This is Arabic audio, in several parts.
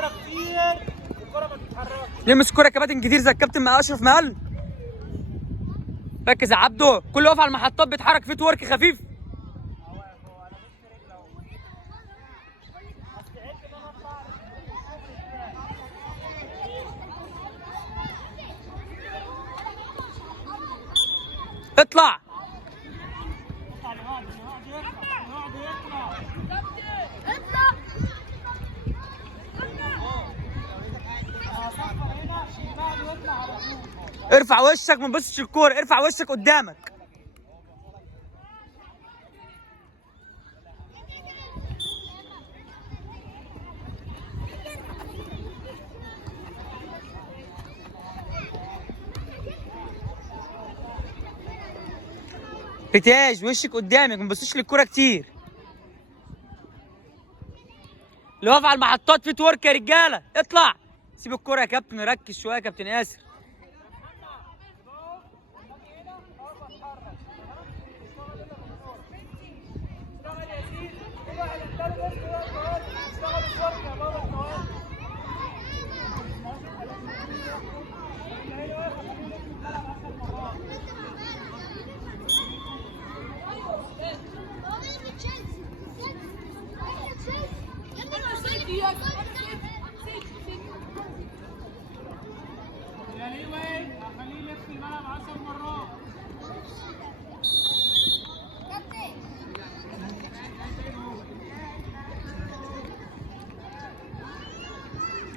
الكوره كتير والكوره ما بتتحركش. لمس كوره كباتن كتير زي الكابتن اشرف مهل. ركز يا عبده، كل واقف على المحطات بيتحرك فيه ورك خفيف. اطلع ارفع وشك، ما تبصش الكوره، ارفع وشك قدامك. بتاج وشك قدامك، ما تبصش للكوره كتير. اللي واقف على المحطات في تورك يا رجاله، اطلع. سيب الكوره يا كابتن، ركز شويه يا كابتن ياسر. يا ليوي خليه يلف في الملعب 10 مرات.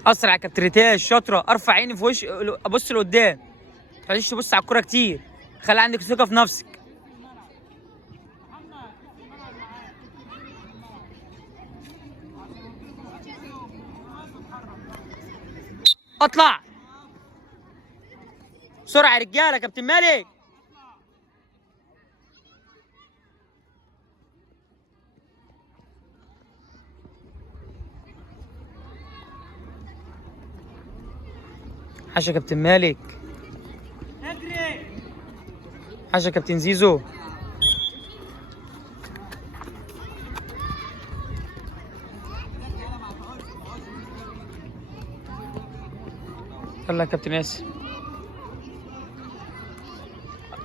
اسرع يا كابتن ريتاج، شاطره. ارفع عيني في وش، ابص لقدام، ما تخليش تبص على الكوره كتير، خلي عندك ثقه في نفسك. اطلع بسرعه يا رجاله. كابتن مالك حاشا. كابتن مالك اجري. حاشا. كابتن زيزو يلا يا كابتن ياسر.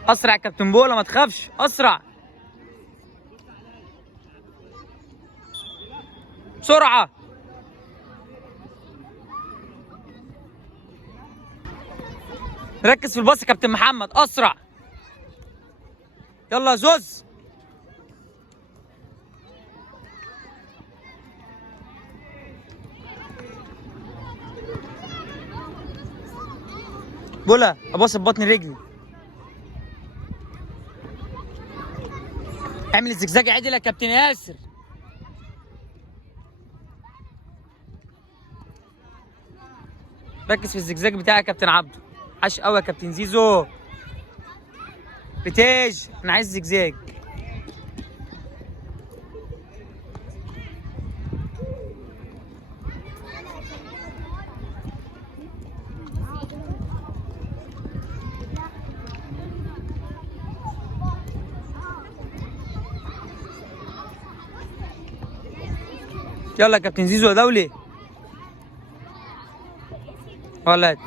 اسرع يا كابتن بولا، ما تخافش، اسرع بسرعه. ركز في الباص يا كابتن محمد، اسرع. يلا يا زوز. بولا ابص ببطن رجلي. اعمل الزجزاج عدل يا كابتن ياسر. ركز في الزجزاج بتاعي يا كابتن عبده. عاش قوي يا كابتن زيزو. بتاج انا عايز زجزاج. يلا يا كابتن زيزو يا دولي ولد.